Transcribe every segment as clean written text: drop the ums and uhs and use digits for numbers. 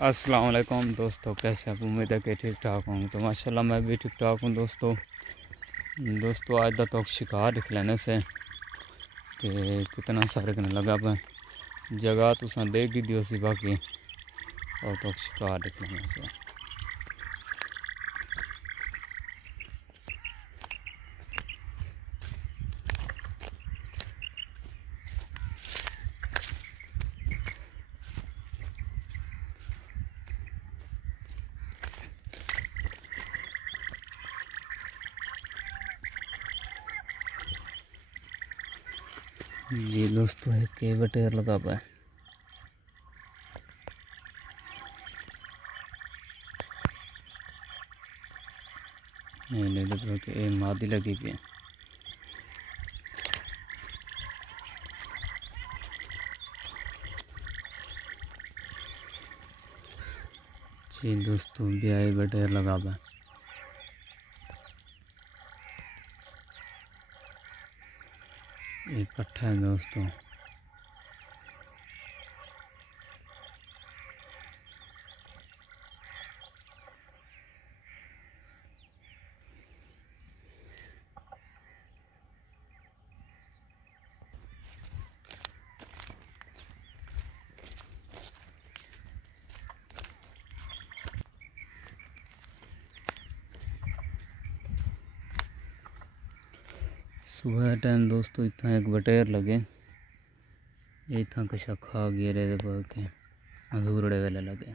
अस्सलाम वालेकुम दोस्तों, कैसे आप? उम्मीद है कि ठीक ठाक होंगे। तो माशाल्लाह मैं भी ठीक ठाक हूँ दोस्तों। आज तो शिकार दिख लेने से कि कितना सारे कने लगा पे जगह तुसा देगी दियो सी बाकी और तो शिकार दिख लेने से जी दोस्तों, एक के बटेर लगा हुआ है। ये मादी लगी हुई है। जी दोस्तों, ब्याही बटेर लगा हुआ है। ये पट्ठा है दोस्तों। सुबह टाइम दोस्तों इतना एक बटेर लगे इतना कशा खा गिरे के मजूरड़े वेले लगे।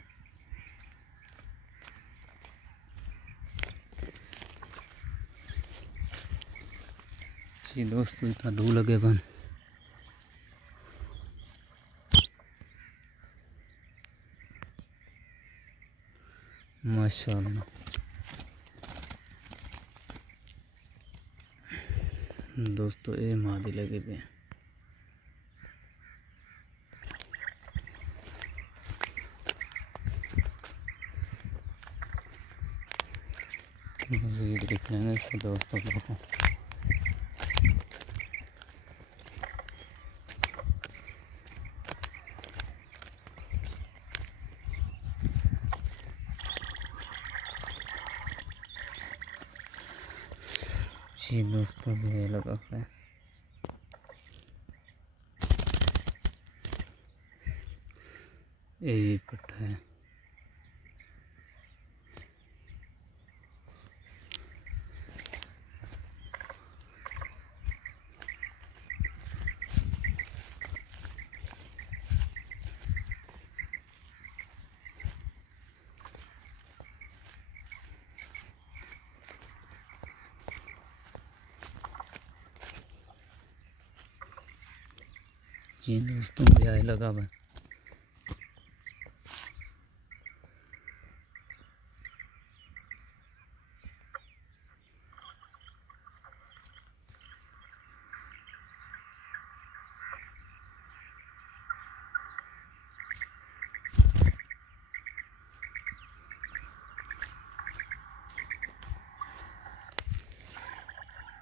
जी दोस्तों, इतना धू लगे बन माशाअल्लाह। दोस्तों ये मादी लगे हुए हैं। मज़ीद दिखने से दोस्तों को जी दोस्तों भी लगा है। ये पट्टा है। जी दोस्तों भी आए लगा हुआ है।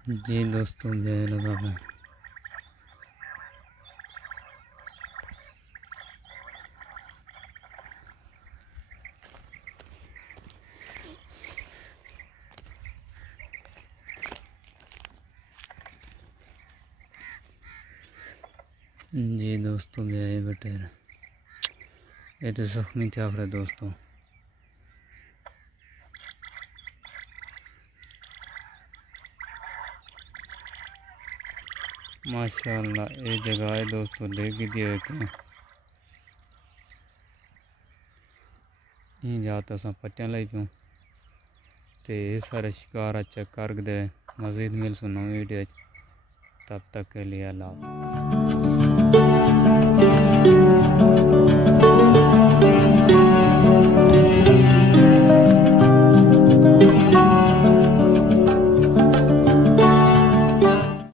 जी दोस्तों भी आए लगा हुआ है। जी दोस्तों भी आए बटेर। ये तो जख्मी थे आखिर दोस्तों। माशाअल्लाह ये जगह है दोस्तों देगी दिए कि जाता सा पट्टियां लाई प्यूँ तो ये सारे शिकार चेक कर दे। मज़ीद मिल सुनो वीडियो। तब तक के लिए अल्लाह हाफ़िज़।